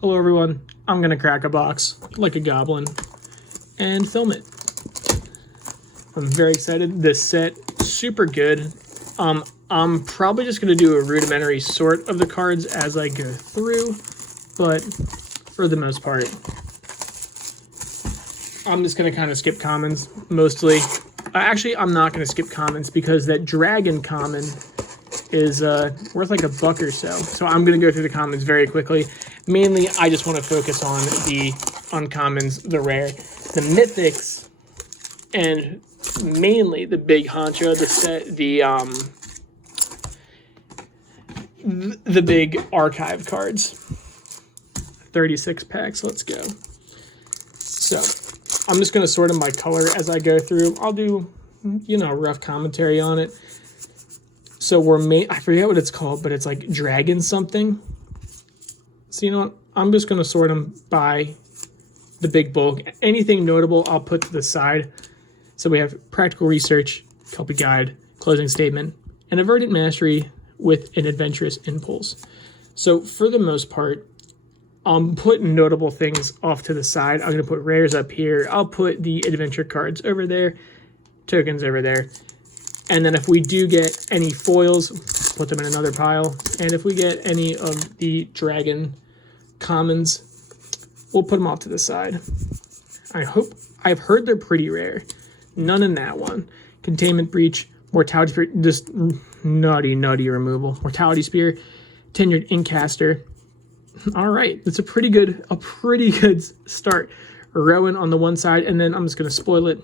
Hello everyone, I'm gonna crack a box like a goblin and film it. I'm very excited. This set, super good. I'm probably just gonna do a rudimentary sort of the cards as I go through, but for the most part, I'm just gonna kind of skip commons mostly. Actually, I'm not gonna skip commons because that dragon common is worth like $1 or so. So I'm gonna go through the commons very quickly. Mainly, I just want to focus on the uncommons, the rare, the mythics, and mainly the big honcho of the set, the big archive cards. 36 packs, let's go. So, I'm just going to sort them by color as I go through. I'll do, a rough commentary on it. So I forget what it's called, but it's like dragon something. So you know what? I'm just going to sort them by the big bulk. Anything notable, I'll put to the side. So we have practical research, Kelpie guide, closing statement, and a verdant mastery with an adventurous impulse. So for the most part, I'm putting notable things off to the side. I'm going to put rares up here. I'll put the adventure cards over there, tokens over there. And then if we do get any foils, put them in another pile. And if we get any of the dragon commons, we'll put them off to the side. I've heard they're pretty rare. None in that one. Containment breach, mortality spear, just nutty removal. Mortality spear, tenured incaster. All right, it's a pretty good start. Rowan on the one side, and then I'm just gonna spoil it.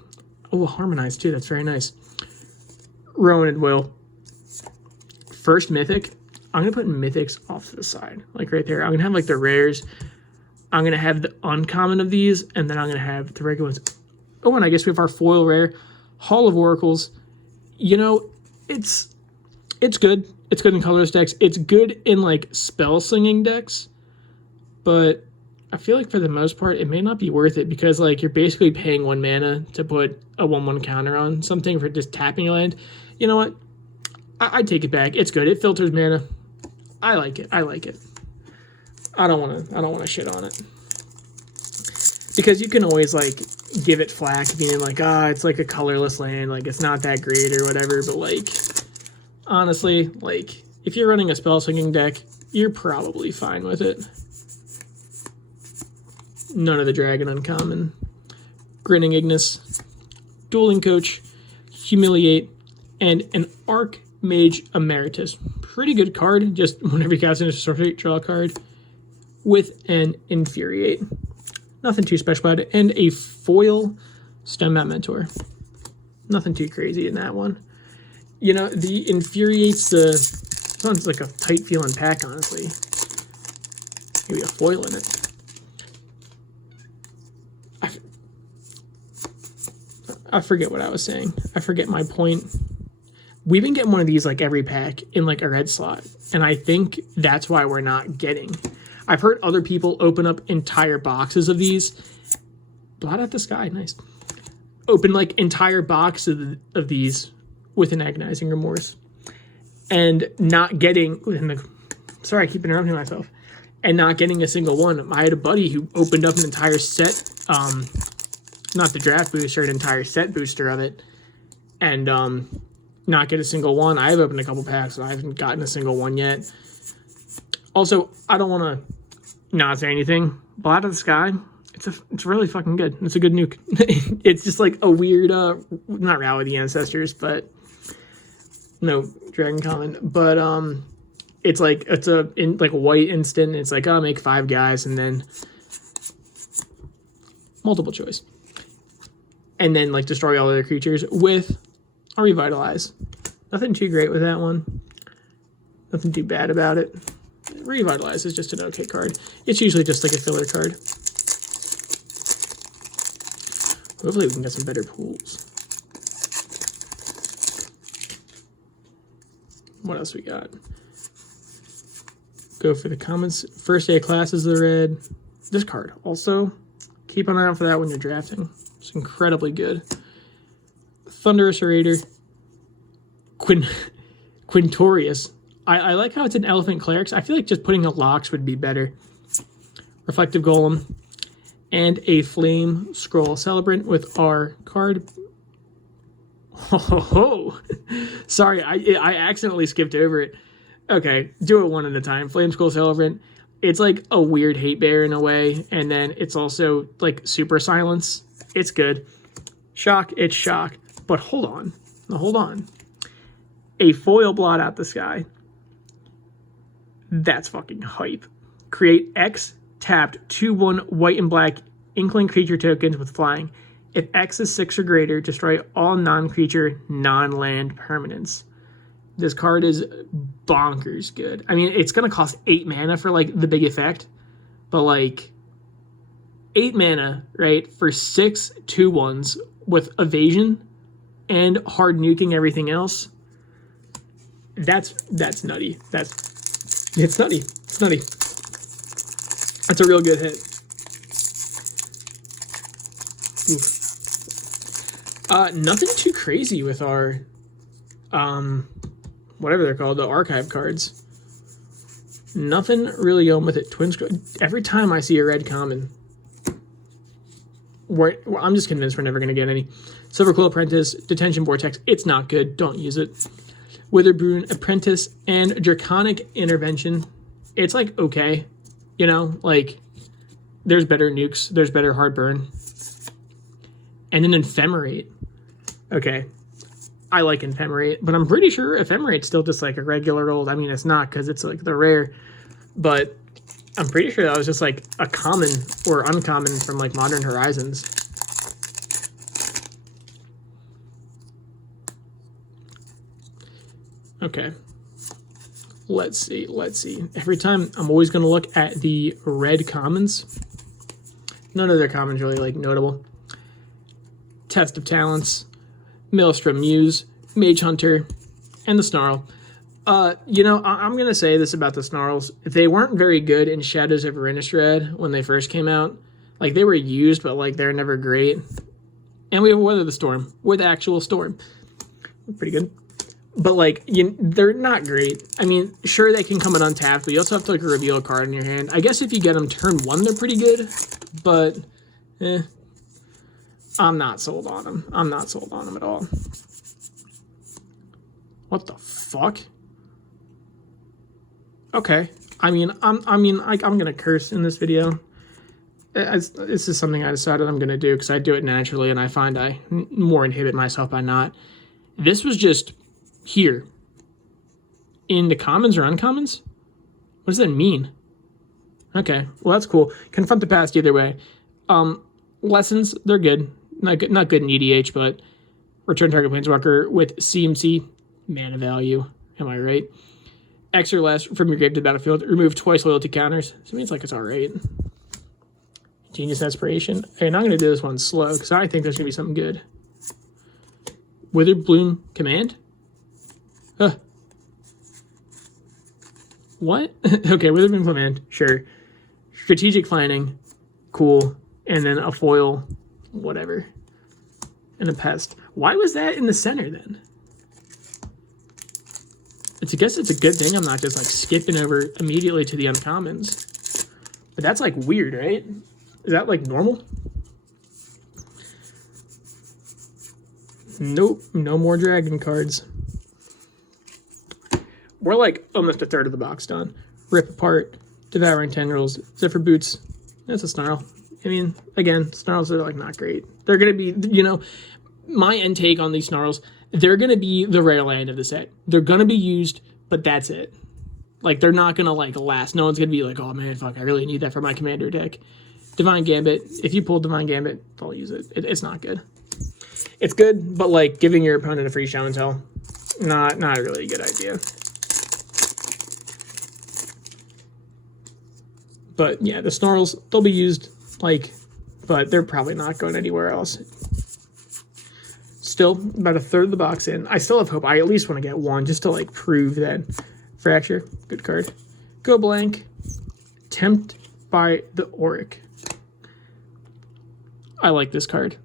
Oh, harmonized too. That's very nice. Rowan and Will. First mythic. I'm going to put mythics off to the side. Like right there. I'm going to have like the rares. I'm going to have the uncommon of these. And then I'm going to have the regular ones. Oh, and I guess we have our foil rare. Hall of Oracles. It's good. It's good in colorless decks. It's good in like spell slinging decks. But I feel like for the most part, it may not be worth it. Because like you're basically paying 1 mana to put a 1/1 counter on something for just tapping a land. You know what? I take it back. It's good. It filters mana. I like it. I don't want to shit on it. Because you can always like give it flack being like, it's like a colorless land, like it's not that great or whatever, but like honestly, like if you're running a spell slinging deck, you're probably fine with it. None of the dragon uncommon. Grinning Ignis, Dueling Coach, Humiliate, and an Archmage Emeritus. Pretty good card, just whenever you cast in a sorcery, draw a card. With an Infuriate. Nothing too special about it. And a foil Stonebat Mentor. Nothing too crazy in that one. The Infuriate's sounds like a tight feeling pack, honestly. Maybe a foil in it. I forget what I was saying. I forget my point. We've been getting one of these like every pack in like a red slot. And I think that's why we're not getting. I've heard other people open up entire boxes of these. Blot out the sky, nice. Open like entire boxes of these with an agonizing remorse. And not getting, sorry, I keep interrupting myself. And not getting a single one. I had a buddy who opened up an entire set, not the draft booster, an entire set booster of it, and not get a single one. I've opened a couple packs, and I haven't gotten a single one yet. Also, I don't want to not say anything. Blot of the Sky, it's really fucking good. It's a good nuke. It's just like a weird, not Rally of the Ancestors, but no Dragon Common, but it's a white instant. It's like make 5 guys and then multiple choice. And then, like, destroy all other creatures with a Revitalize. Nothing too great with that one. Nothing too bad about it. Revitalize is just an okay card. It's usually just, like, a filler card. Hopefully we can get some better pools. What else we got? Go for the commons. First day of class is the red. This card. Also, keep an eye out for that when you're drafting. It's incredibly good. Thunderous Orator. Quintorius. I like how it's an Elephant Clerics. I feel like just putting a Locks would be better. Reflective Golem, and a Flame Scroll Celebrant with our card. Oh, sorry, I accidentally skipped over it. Okay, do it one at a time. Flame Scroll Celebrant. It's like a weird hate bear in a way, and then it's also like super silence. It's good. Shock, it's shock. But hold on. Now hold on. A foil Blot Out the Sky. That's fucking hype. Create X tapped 2/1 white and black Inkling creature tokens with flying. If X is 6 or greater, destroy all non-creature, non-land permanents. This card is bonkers good. I mean, it's going to cost 8 mana for, like, the big effect. But, like, 8 mana, right, for 6 2/1s with evasion and hard nuking everything else. That's nutty. It's nutty. It's nutty. That's a real good hit. Oof. Nothing too crazy with our, whatever they're called, the archive cards. Nothing really going with it. Every time I see a red common, I'm just convinced we're never going to get any. Silverquill Apprentice, Detention Vortex, it's not good. Don't use it. Witherbloom Apprentice and Draconic Intervention. It's like okay. You know, like there's better nukes, there's better hard burn. And an Ephemerate. Okay. I like Ephemerate, but I'm pretty sure Ephemerate's still just like a regular old. I mean, it's not because it's like the rare, but I'm pretty sure that was just like a common or uncommon from like Modern Horizons. Okay. Let's see. Every time I'm always going to look at the red commons. None of their commons really like notable. Test of Talents, Maelstrom Muse, Mage Hunter, and the Snarl. You know, I'm going to say this about the Snarls. They weren't very good in Shadows of Innistrad when they first came out. Like, they were used, but, like, they're never great. And we have Weather the Storm. We're the actual Storm. Pretty good. But, like, they're not great. I mean, sure, they can come in untapped, but you also have to, like, reveal a card in your hand. I guess if you get them turn 1, they're pretty good. But, I'm not sold on them. I'm not sold on them at all. What the fuck? Okay. I'm gonna curse in this video. This is something I decided I'm gonna do because I do it naturally, and I find I more inhibit myself by not. This was just here in the commons or uncommons. What does that mean? Okay, well that's cool. Confront the Past either way. Lessons, they're good. Not good in EDH, but return target planeswalker with CMC, mana value. Am I right? X or less from your grave to the battlefield. Remove twice loyalty counters. So it means like it's all right. Genius Inspiration. And I'm going to do this one slow because I think there's going to be something good. Witherbloom Command? What? Okay, Witherbloom Command. Sure. Strategic Planning. Cool. And then a foil. Whatever. And a pest. Why was that in the center then? I guess it's a good thing I'm not just like skipping over immediately to the uncommons. But that's like weird, right? Is that like normal? Nope, no more dragon cards. We're like almost a third of the box done. Rip Apart, Devouring Tendrils, Zephyr Boots. That's a Snarl. I mean, again, Snarls are like not great. They're going to be, you know, my end take on these Snarls, they're going to be the rare land of the set. They're going to be used, but that's it. Like, they're not going to, like, last. No one's going to be like, oh, man, fuck, I really need that for my commander deck. Divine Gambit. If you pull Divine Gambit, I'll use it. It's not good. It's good, but, like, giving your opponent a free show and tell, not a really good idea. But, yeah, the Snarls, they'll be used, like, but they're probably not going anywhere else. Still about a third of the box in. I still have hope. I at least want to get one just to like prove that. Fracture, good card. Go Blank. Tempt by the Auric. I like this card.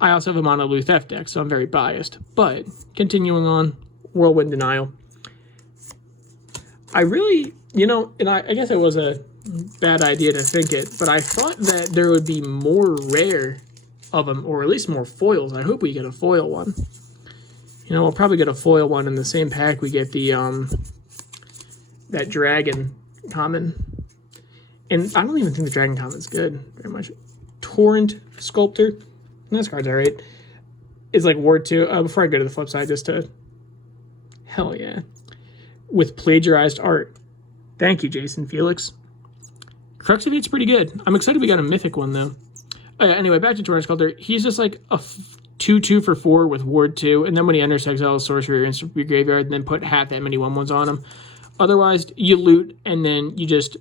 I also have a mono blue Theft deck, so I'm very biased. But continuing on, Whirlwind Denial. I really, you know, and I guess it was a Bad idea to think it, but I thought that there would be more rare of them, or at least more foils. I hope we get a foil one. You know, we'll probably get a foil one in the same pack we get the that dragon common. And I don't even think the dragon common's good very much. Torrent Sculptor. This card's alright. It's like Ward 2. Before I go to the flip side, just to... Hell yeah. With plagiarized art. Thank you, Jason Felix. Cruxivate's pretty good. I'm excited we got a mythic one, though. Anyway, back to Torrent Sculptor. He's just like a 2/2 for 4 with Ward 2, and then when he enters exile, sorcery into your graveyard, and then put half that many 1/1s on him. Otherwise, you loot, and then you just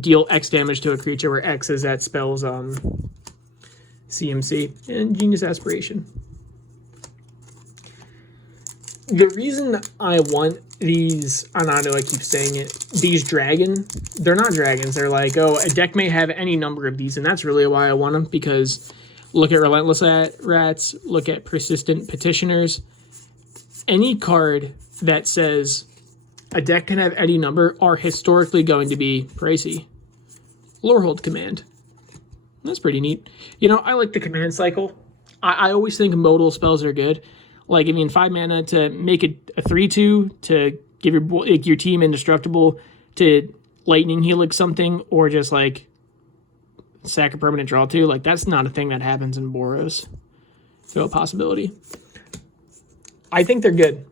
deal X damage to a creature, where X is that spell's CMC, and Genius Aspiration. The reason I want these, and I know I keep saying it, these they're not dragons. They're like, oh, a deck may have any number of these, and that's really why I want them, because look at Relentless Rats, look at Persistent Petitioners. Any card that says a deck can have any number are historically going to be pricey. Lorehold Command. That's pretty neat. You know, I like the command cycle. I always think modal spells are good. Like, I mean, 5 mana to make it a 3/2 to give your team indestructible, to lightning helix something, or just like sack a permanent draw 2. Like, that's not a thing that happens in Boros. So a possibility. I think they're good.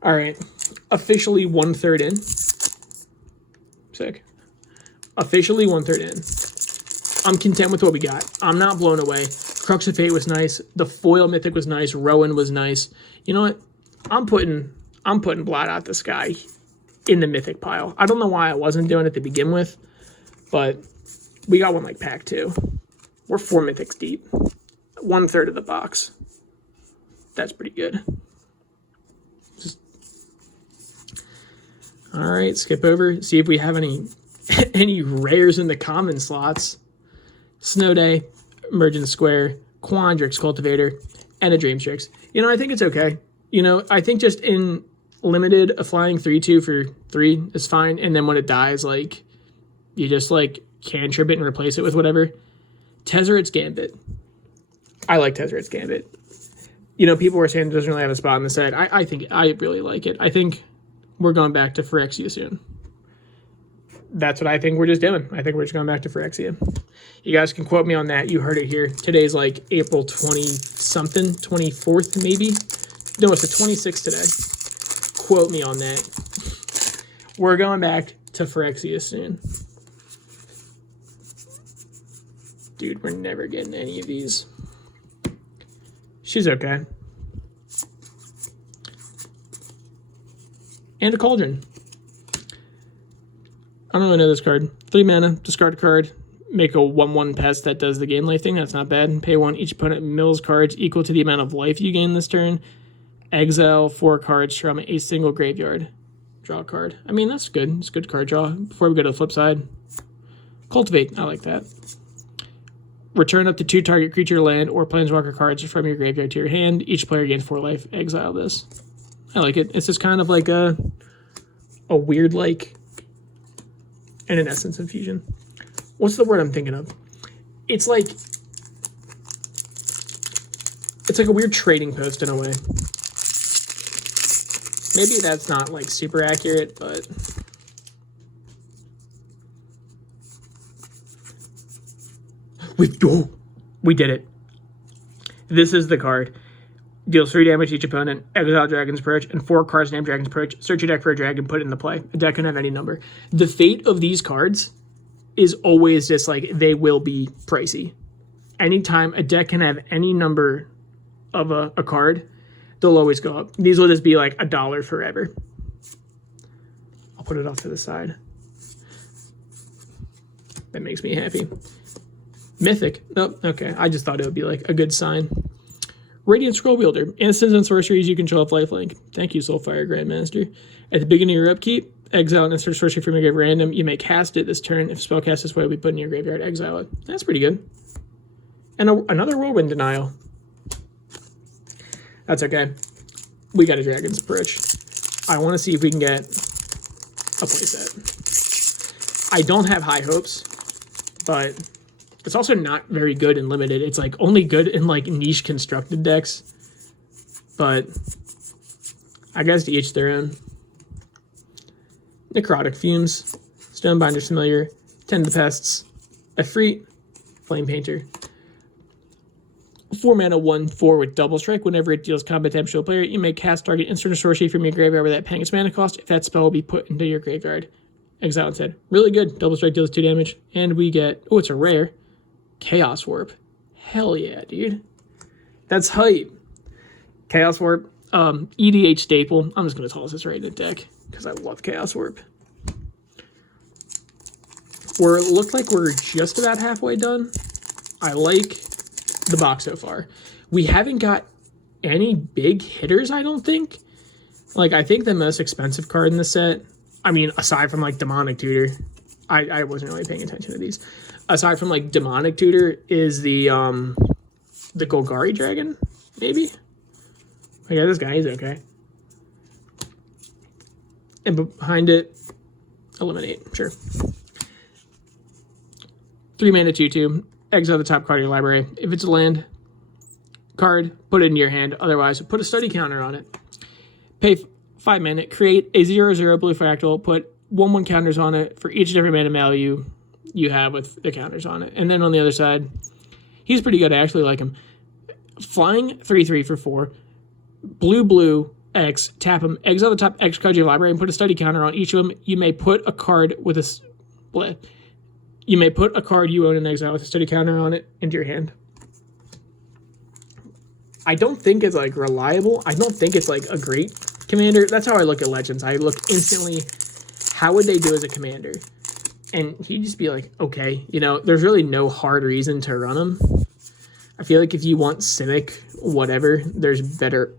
All right. Officially 1/3 in. Sick. Officially 1/3 in. I'm content with what we got. I'm not blown away. Crux of Fate was nice. The foil mythic was nice. Rowan was nice. You know what? I'm putting Blot Out the Sky in the mythic pile. I don't know why I wasn't doing it to begin with, but we got one like pack 2. We're 4 mythics deep. 1/3 of the box. That's pretty good. All right, skip over. See if we have any rares in the common slots. Snow Day, Emergent Square, Quandrix Cultivator, and a Dreamstrix. You know, I think it's okay. You know, I think just in limited, a flying 3/2 for 3 is fine. And then when it dies, like, you just, like, cantrip it and replace it with whatever. Tezzeret's Gambit. I like Tezzeret's Gambit. You know, people were saying it doesn't really have a spot in the set. I think I really like it. I think we're going back to Phyrexia soon. That's what I think we're just doing. I think we're just going back to Phyrexia. You guys can quote me on that. You heard it here. Today's like April 20-something, 24th maybe? No, it's the 26th today. Quote me on that. We're going back to Phyrexia soon. Dude, we're never getting any of these. She's okay. And a Cauldron. I don't really know this card. 3 mana, discard a card, make a 1/1 pest that does the gain life thing. That's not bad. Pay 1. Each opponent mills cards equal to the amount of life you gain this turn. Exile 4 cards from a single graveyard. Draw a card. I mean, that's good. It's a good card draw. Before we go to the flip side, Cultivate. I like that. Return up to 2 target creature, land, or planeswalker cards from your graveyard to your hand. Each player gains 4 life. Exile this. I like it. It's just kind of like a weird, like, and an essence infusion. What's the word I'm thinking of? It's like a weird trading post in a way. Maybe that's not like super accurate, but we did it. This is the card. Deals 3 damage to each opponent, exile Dragon's Approach, and 4 cards named Dragon's Approach. Search your deck for a dragon, put it into play. A deck can have any number. The fate of these cards is always just like, they will be pricey. Anytime a deck can have any number of a card, they'll always go up. These will just be like $1 forever. I'll put it off to the side. That makes me happy. Mythic. Nope, okay. I just thought it would be like a good sign. Radiant Scroll Wielder. Instants and sorceries you control have lifelink. Thank you, Soulfire Grandmaster. At the beginning of your upkeep, exile an instant sorcery from your graveyard random. You may cast it this turn. If spellcast this way, will be put in your graveyard. Exile it. That's pretty good. And another Whirlwind Denial. That's okay. We got a Dragon's Approach. I want to see if we can get a playset. I don't have high hopes, but it's also not very good in limited. It's like only good in like niche constructed decks. But I guess to each their own. Necrotic Fumes, Stonebinder's Familiar, Tend the Pests, Efreet, Flame Painter. 4 mana, 1/4 with double strike. Whenever it deals combat damage to a player, you may cast target instant or sorcery from your graveyard without paying its mana cost. If that spell will be put into your graveyard, exile instead. Really good. Double strike deals 2 damage. And we get, oh, it's a rare. Chaos Warp. Hell yeah, dude. That's hype. Chaos Warp. EDH staple. I'm just going to toss this right in the deck because I love Chaos Warp. Look like we're just about halfway done. I like the box so far. We haven't got any big hitters, I don't think. Like, I think the most expensive card in the set, I mean, aside from like Demonic Tutor, I wasn't really paying attention to these. Aside from like Demonic Tutor is the Golgari Dragon, maybe? Yeah, this guy, he's okay. And behind it, Eliminate, sure. 3 mana, 2/2. Exile the top card of your library. If it's a land card, put it in your hand. Otherwise, put a study counter on it. Pay 5 mana. Create a 0/0 blue fractal. Put 1/1 counters on it for each different mana value you have with the counters on it. And then on the other side, he's pretty good. I actually like him. Flying 3/3 for 4. Blue, X, tap him, exile the top X card of your library and put a study counter on each of them. You may put a card with a split. You may put a card you own in exile with a study counter on it into your hand. I don't think it's like reliable. I don't think it's like a great commander. That's how I look at Legends. I look instantly, how would they do as a commander? And he'd just be like, okay, you know, there's really no hard reason to run him. I feel like if you want Simic, whatever, there's better.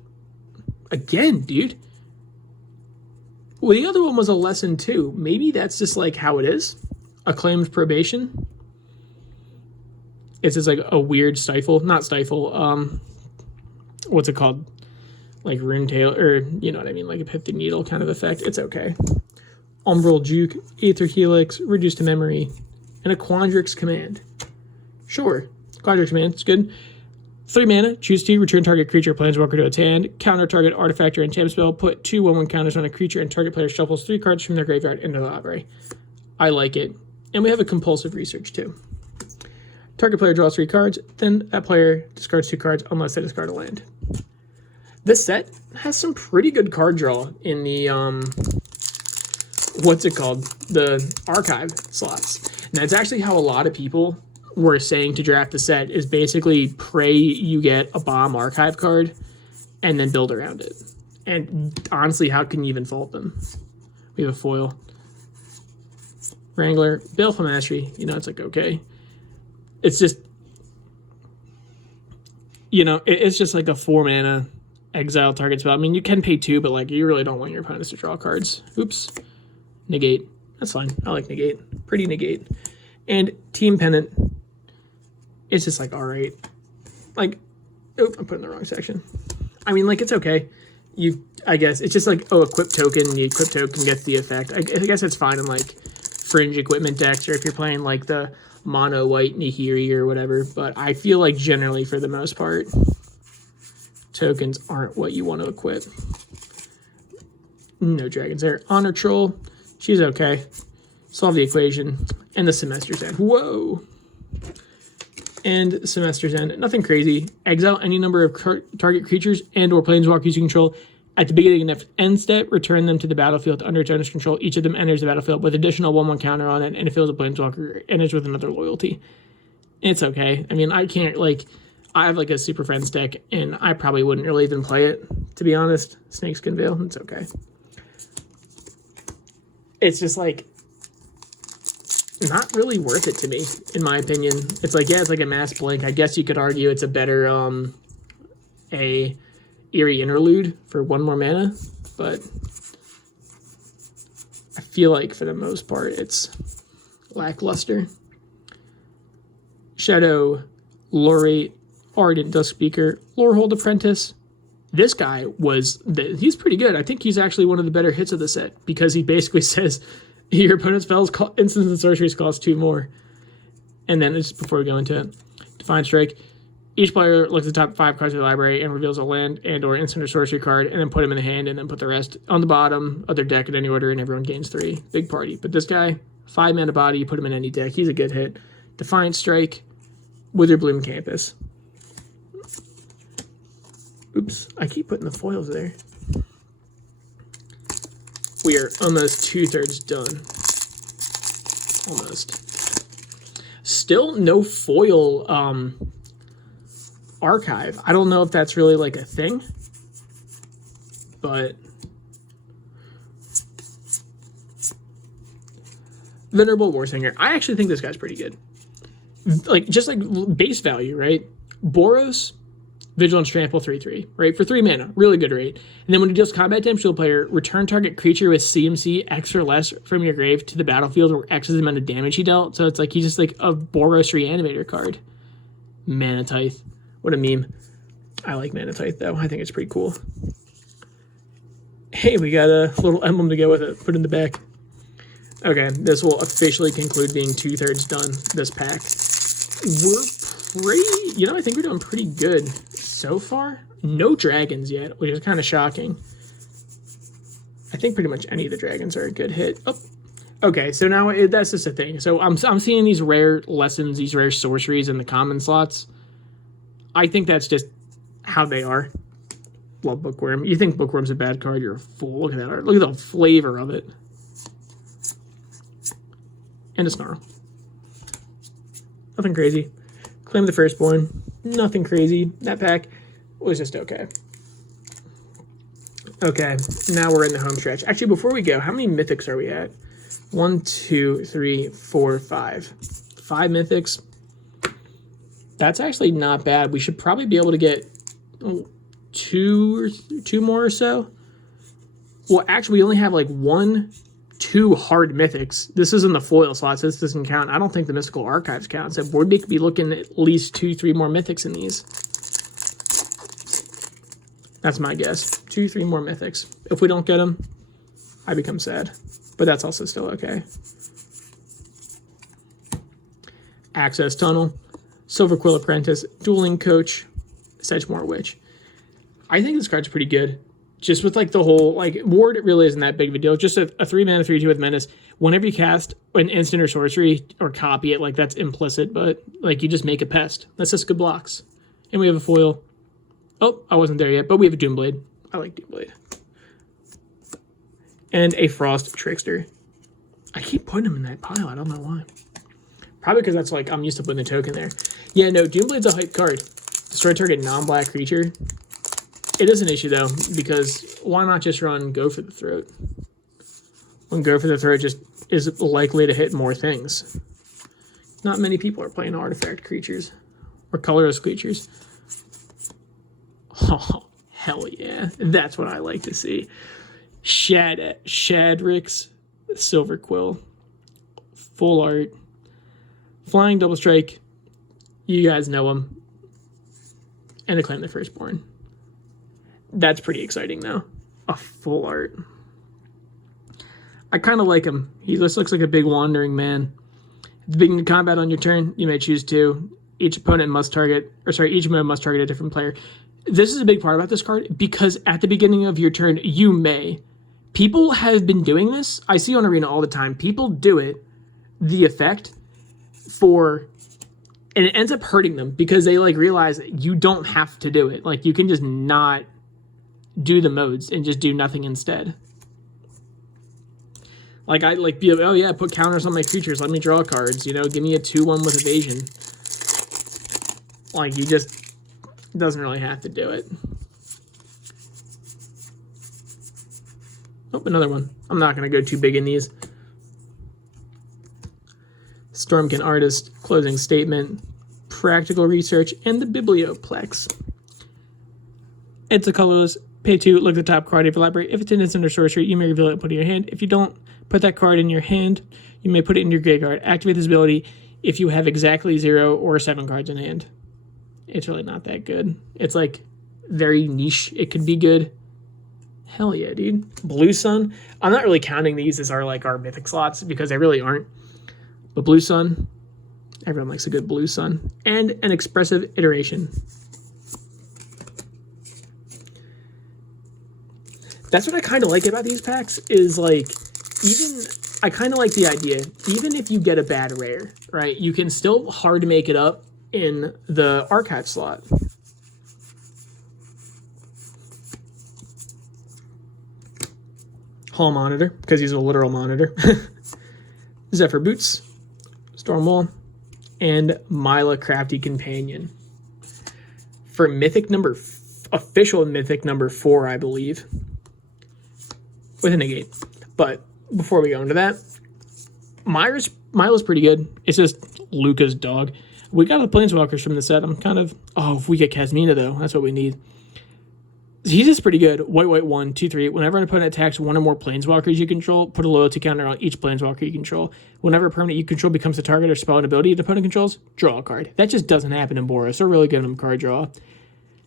Again, dude. Well, the other one was a lesson too. Maybe that's just like how it is. Acclaimed Probation. It's just like a weird stifle. Not stifle. What's it called? Like Rune Tail, or you know what I mean? Like a Epiphany Needle kind of effect. It's okay. Umbral Juke, Aether Helix, Reduce to Memory, and a Quandrix Command. Sure. Quandrix Command, it's good. 3 mana, choose 2, return target creature, planeswalker to its hand, counter target artifact or enchantment spell, put 2 1/1 counters on a creature, and target player shuffles 3 cards from their graveyard into the library. I like it. And we have a compulsive research too. Target player draws 3 cards, then that player discards 2 cards unless they discard a land. This set has some pretty good card draw in the, what's it called? The archive slots. Now, it's actually how a lot of people were saying to draft the set is basically pray you get a bomb archive card and then build around it. And honestly, how can you even fault them? We have a foil. Wrangler, Baleful Mastery, you know, it's like, okay. It's just, you know, it's just like a 4 mana exile target spell. I mean, you can pay 2, but like, you really don't want your opponents to draw cards. Oops. Negate. That's fine. I like Negate. Pretty Negate. And Team Pennant. It's just like, all right. Like, oh, I'm putting the wrong section. I mean, like, it's okay. I guess it's just like, oh, equip token. The equip token gets the effect. I guess it's fine in like fringe equipment decks, or if you're playing like the mono white Nihiri or whatever. But I feel like generally, for the most part, tokens aren't what you want to equip. No dragons there. Honor Troll. She's okay. Solve the equation. And the Semester's End. Whoa. And Semester's End. Nothing crazy. Exile any number of target creatures and or planeswalkers you control. At the beginning of end step, return them to the battlefield under its owner's control. Each of them enters the battlefield with additional 1/1 counter on it, and if it was a planeswalker, enters with another loyalty. It's okay. I mean, I can't, like, I have like a Super Friends deck, and I probably wouldn't really even play it, to be honest. Snakeskin Veil, it's okay. It's just like, not really worth it to me, in my opinion. It's like, yeah, it's like a mass blink. I guess you could argue it's a better, a Eerie Interlude for 1 more mana, but I feel like for the most part it's lackluster. Shadow, Lorate, Ardent Duskspeaker, Lorehold Apprentice. This guy he's pretty good. I think he's actually one of the better hits of the set, because he basically says Your opponent's spells, instants, and sorceries cost 2 more. And then, just before we go into it, Defiant Strike. Each player looks at the top 5 cards of the library and reveals a land and or instant or sorcery card, and then put them in the hand, and then put the rest on the bottom of their deck in any order, and everyone gains 3. Big party. But this guy, 5 mana body, you put him in any deck. He's a good hit. Defiant Strike, Witherbloom Campus. Oops, I keep putting the foils there. We are almost 2/3 done. Almost. Still no foil archive. I don't know if that's really like a thing, but Venerable Warsinger. I actually think this guy's pretty good. Like, just like base value, right? Boros, Vigilance Trample 3/3, right? For 3 mana, really good rate. And then when it deals combat damage to the player, return target creature with CMC X or less from your grave to the battlefield, where X is the amount of damage he dealt. So it's like he's just like a Boros Reanimator card. Manatithe. What a meme. I like Manatithe, though. I think it's pretty cool. Hey, we got a little emblem to go with it. Put in the back. Okay, this will officially conclude being 2/3 done, this pack. We're pretty... I think we're doing pretty good so far. No dragons yet, which is kind of shocking. I think pretty much any of the dragons are a good hit. Oh, okay, so now that's just a thing. So I'm seeing these rare lessons, these rare sorceries in the common slots. I think that's just how they are. Love Bookworm. You think Bookworm's a bad card? You're a fool. Look at that art. Look at the flavor of it. And a Snarl. Nothing crazy. Claim the Firstborn. Nothing crazy. That pack was just okay. Okay, now we're in the home stretch. Actually, before we go, how many mythics are we at? 1, 2, 3, 4, 5. 5 mythics. That's actually not bad. We should probably be able to get two more or so. Well, actually, we only have like 1, 2 hard mythics. This isn't the foil slot, so this doesn't count. I don't think the Mystical Archives count. So board could be looking at least 2, 3 more mythics in these. That's my guess. 2, 3 more mythics. If we don't get them, I become sad. But that's also still okay. Access Tunnel, Silverquill Apprentice, Dueling Coach, Sedgemoor Witch. I think this card's pretty good. Just with like the whole, like, ward, it really isn't that big of a deal. Just a 3-mana 3/2 with Menace. Whenever you cast an instant or sorcery or copy it, like, that's implicit, but like, you just make a pest. That's just good blocks. And we have a foil. Oh, I wasn't there yet, but we have a Doomblade. I like Doomblade. And a Frost Trickster. I keep putting them in that pile. I don't know why. Probably because that's like, I'm used to putting the token there. Yeah, no, Doomblade's a hype card. Destroy target non-black creature. It is an issue, though, because why not just run Go for the Throat? When Go for the Throat just is likely to hit more things. Not many people are playing artifact creatures. Or colorless creatures. Oh, hell yeah. That's what I like to see. Shadrix, Silverquill, Full Art, Flying Double Strike. You guys know him. And Acclaim the Firstborn. That's pretty exciting, though. A Full Art. I kind of like him. He just looks like a big wandering man. At the beginning of combat on your turn, you may choose to. Each opponent must target, each opponent must target a different player. This is a big part about this card, because at the beginning of your turn, you may. People have been doing this. I see on Arena all the time. People do it, the effect, and it ends up hurting them, because they like realize that you don't have to do it. Like, you can just not do the modes and just do nothing instead. Like, I like be, oh yeah, put counters on my creatures, let me draw cards, give me a 2/1 with evasion. Like, you just doesn't really have to do it. Oh, another one. I'm not going to go too big in these. Stormkin Artist, Closing Statement, Practical Research, and the Biblioplex. It's a colorless. Pay 2, look at the top card of your library. If it's an instant or sorcery, you may reveal it and put it in your hand. If you don't put that card in your hand, you may put it in your graveyard. Activate this ability if you have exactly 0 or 7 cards in hand. It's really not that good. It's like very niche. It could be good. Hell yeah, dude. Blue Sun. I'm not really counting these as our mythic slots because they really aren't. But Blue Sun, everyone likes a good Blue Sun. And an expressive iteration. That's what I kind of like about these packs is I kind of like the idea, even if you get a bad rare, right, you can still hard make it up in the archive slot. Hall Monitor, because he's a literal monitor. Zephyr Boots, Stormwall, and Mila Crafty Companion. For official Mythic number 4, I believe. With a negate. But before we go into that, Mila's pretty good. It's just Luca's dog. We got the Planeswalkers from the set. I'm kind of... Oh, if we get Kasmina, though, that's what we need. He's just pretty good. White, 1, 2, 3. Whenever an opponent attacks one or more Planeswalkers you control, put a loyalty counter on each Planeswalker you control. Whenever a permanent you control becomes the target or spell and ability the opponent controls, draw a card. That just doesn't happen in Boros. They're really good in card draw.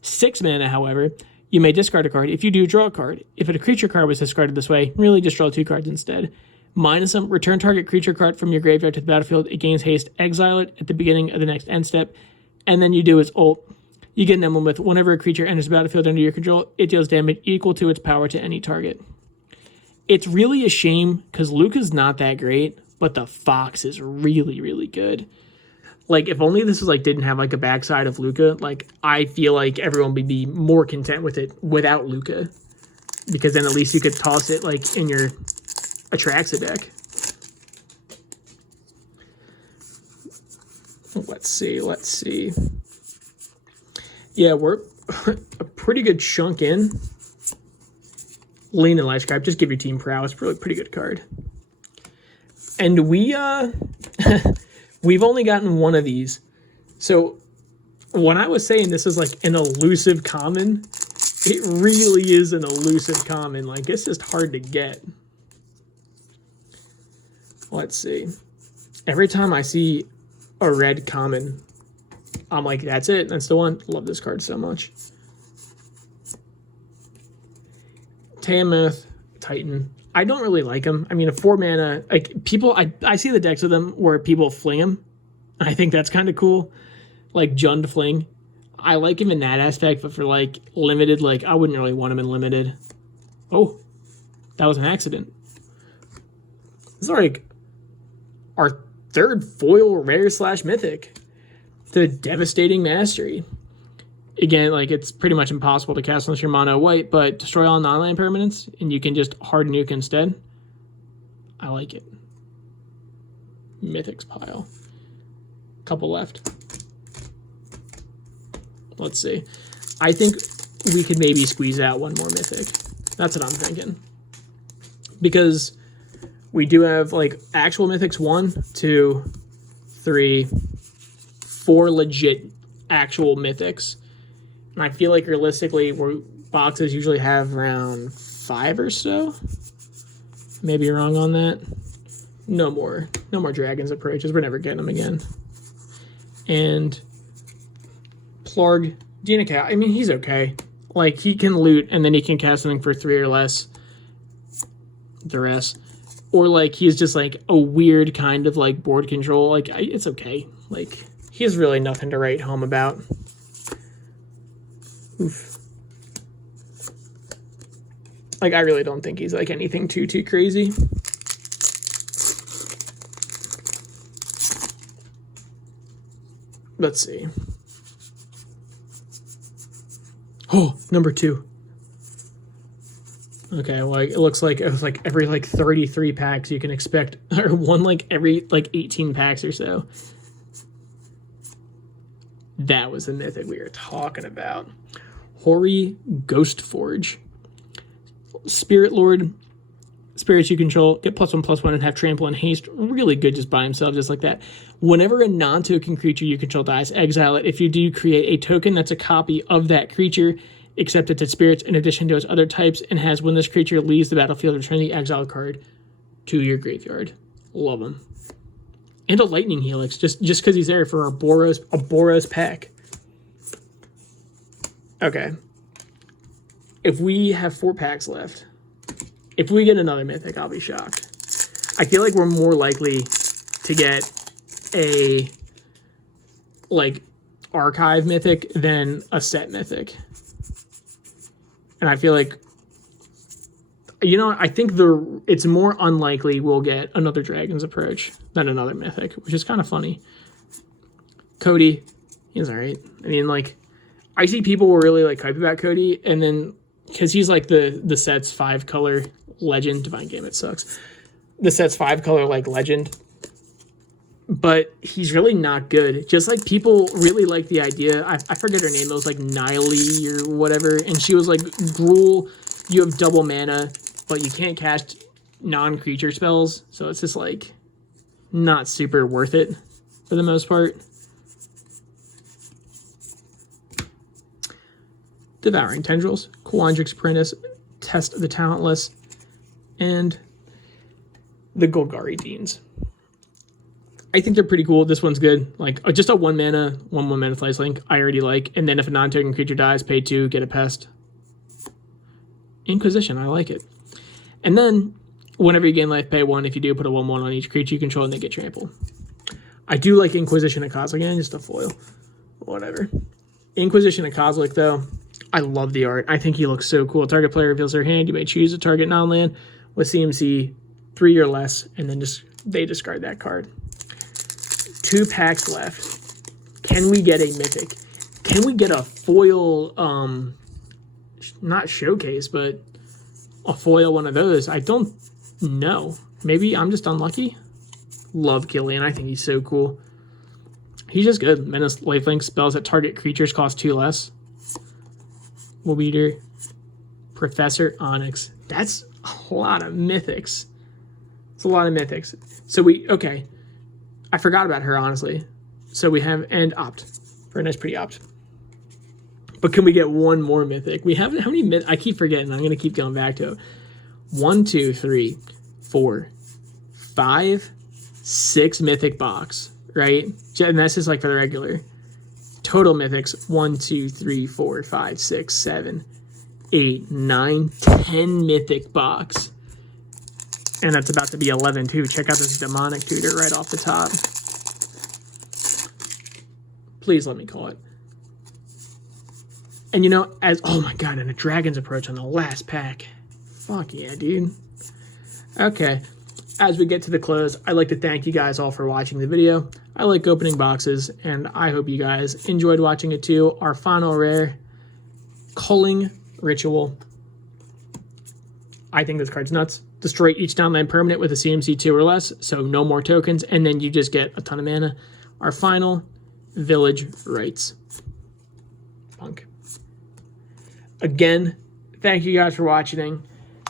6 mana, however, you may discard a card. If you do, draw a card. If a creature card was discarded this way, really just draw 2 cards instead. Minus them, return target creature card from your graveyard to the battlefield. It gains haste. Exile it at the beginning of the next end step. And then you do its ult. You get an emblem with whenever a creature enters the battlefield under your control, it deals damage equal to its power to any target. It's really a shame because Luca's not that great, but the Fox is really, really good. If only this was didn't have a backside of Luca, I feel like everyone would be more content with it without Luca. Because then at least you could toss it in your Atraxa deck. Let's see. Yeah, we're a pretty good chunk in. Lean and Livescribe, just give your team prowess. Pretty good card. And we've only gotten one of these. So when I was saying this is an elusive common, it really is an elusive common. It's just hard to get. Let's see. Every time I see a red common, I'm like, that's it. That's the one. Love this card so much. Tiamoth, Titan. I don't really like him. I mean, a 4 mana, people, I see the decks of them where people fling him. I think that's kind of cool. Jund Fling. I like him in that aspect, but for limited, I wouldn't really want him in limited. Oh, that was an accident. This is our 3rd foil rare / mythic. The Devastating Mastery. Again, it's pretty much impossible to cast unless you're mono white, but destroy all non-land permanents, and you can just hard nuke instead. I like it. Mythics pile. Couple left. Let's see. I think we could maybe squeeze out one more mythic. That's what I'm thinking. Because we do have actual mythics 1, 2, 3, 4 legit actual mythics. And I feel realistically, boxes usually have around 5 or so. Maybe wrong on that. No more Dragons Approaches. We're never getting them again. And Plarg, Dinacat. I mean, he's okay. He can loot, and then he can cast something for 3 or less. Duress. Or, he's just, a weird kind of, board control. It's okay. He has really nothing to write home about. Oof. I really don't think he's, anything too crazy. Let's see. Oh, number 2. Okay, well, it looks like it was every 33 packs you can expect, or one every 18 packs or so. That was the mythic we were talking about. Hoary Ghostforge. Spirit Lord. Spirits you control, get +1/+1 and have trample and haste. Really good just by himself, just like that. Whenever a non-token creature you control dies, exile it. If you do, create a token that's a copy of that creature, except it's its spirits in addition to its other types, and has when this creature leaves the battlefield, return the exile card to your graveyard. Love him. And a Lightning Helix, just because he's there for a Boros pack. Okay. if we have 4 packs left, if we get another mythic, I'll be shocked. I feel like we're more likely to get a like archive mythic than a set mythic. And I feel like, you know, I think it's more unlikely we'll get another Dragon's Approach than another mythic, which is kind of funny. Cody, he's all right. I mean, like, I see people were really like hype about Cody, and then because he's like the set's 5-color legend. Divine Gambit sucks. The set's 5-color like legend, but he's really not good. Just like people really like the idea. I forget her name. It was like Niley or whatever, and she was like, Gruul, you have double mana, but you can't cast non-creature spells, so it's just like not super worth it for the most part. Devouring Tendrils, Quandrix Apprentice, Test of the Talentless, and the Golgari Deans. I think they're pretty cool. This one's good. Like, just a 1 mana lifelink, I already like. And then if a non-token creature dies, pay 2, get a pest. Inquisition, I like it. And then, whenever you gain life, pay 1. If you do, put a 1/1 on each creature you control and they get trampled. I do like Inquisition of Kozilek, just a foil. Whatever. Inquisition of Kozilek, though, I love the art. I think he looks so cool. Target player reveals their hand. You may choose a target non-land with CMC 3 or less, and then they discard that card. 2 packs left. Can we get a mythic? Can we get a foil, not showcase, but a foil one of those? I don't know. Maybe I'm just unlucky. Love Killian. I think he's so cool. He's just good. Menace lifelink spells that target creatures cost 2 less. Will Beater, Professor Onyx. That's a lot of mythics. It's a lot of mythics. So okay. I forgot about her, honestly. So we have, and Opt. Very nice, pretty Opt. But can we get one more mythic? We have, how many mythics? I keep forgetting. I'm going to keep going back to it. 1, 2, 3, 4, 5, 6 mythic box, right? And that's just like for the regular. Total mythics, 1, 2, 3, 4, 5, 6, 7, 8, 9, 10 mythic box. And that's about to be 11 too. Check out this Demonic Tutor right off the top. Please let me call it. And you know, oh my god, and a Dragon's Approach on the last pack. Fuck yeah, dude. Okay, as we get to the close, I'd like to thank you guys all for watching the video. I like opening boxes, and I hope you guys enjoyed watching it too. Our final rare, Culling Ritual. I think this card's nuts. Destroy each downline permanent with a CMC 2 or less, so no more tokens, and then you just get a ton of mana. Our final, Village Rites. Punk. Again, thank you guys for watching,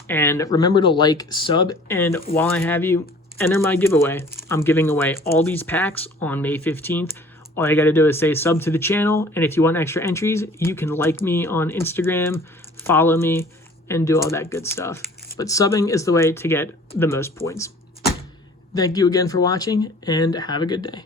and remember to like, sub, and while I have you, enter my giveaway. I'm giving away all these packs on May 15th. All you got to do is say sub to the channel, and if you want extra entries, you can like me on Instagram, follow me, and do all that good stuff. But subbing is the way to get the most points. Thank you again for watching, and have a good day.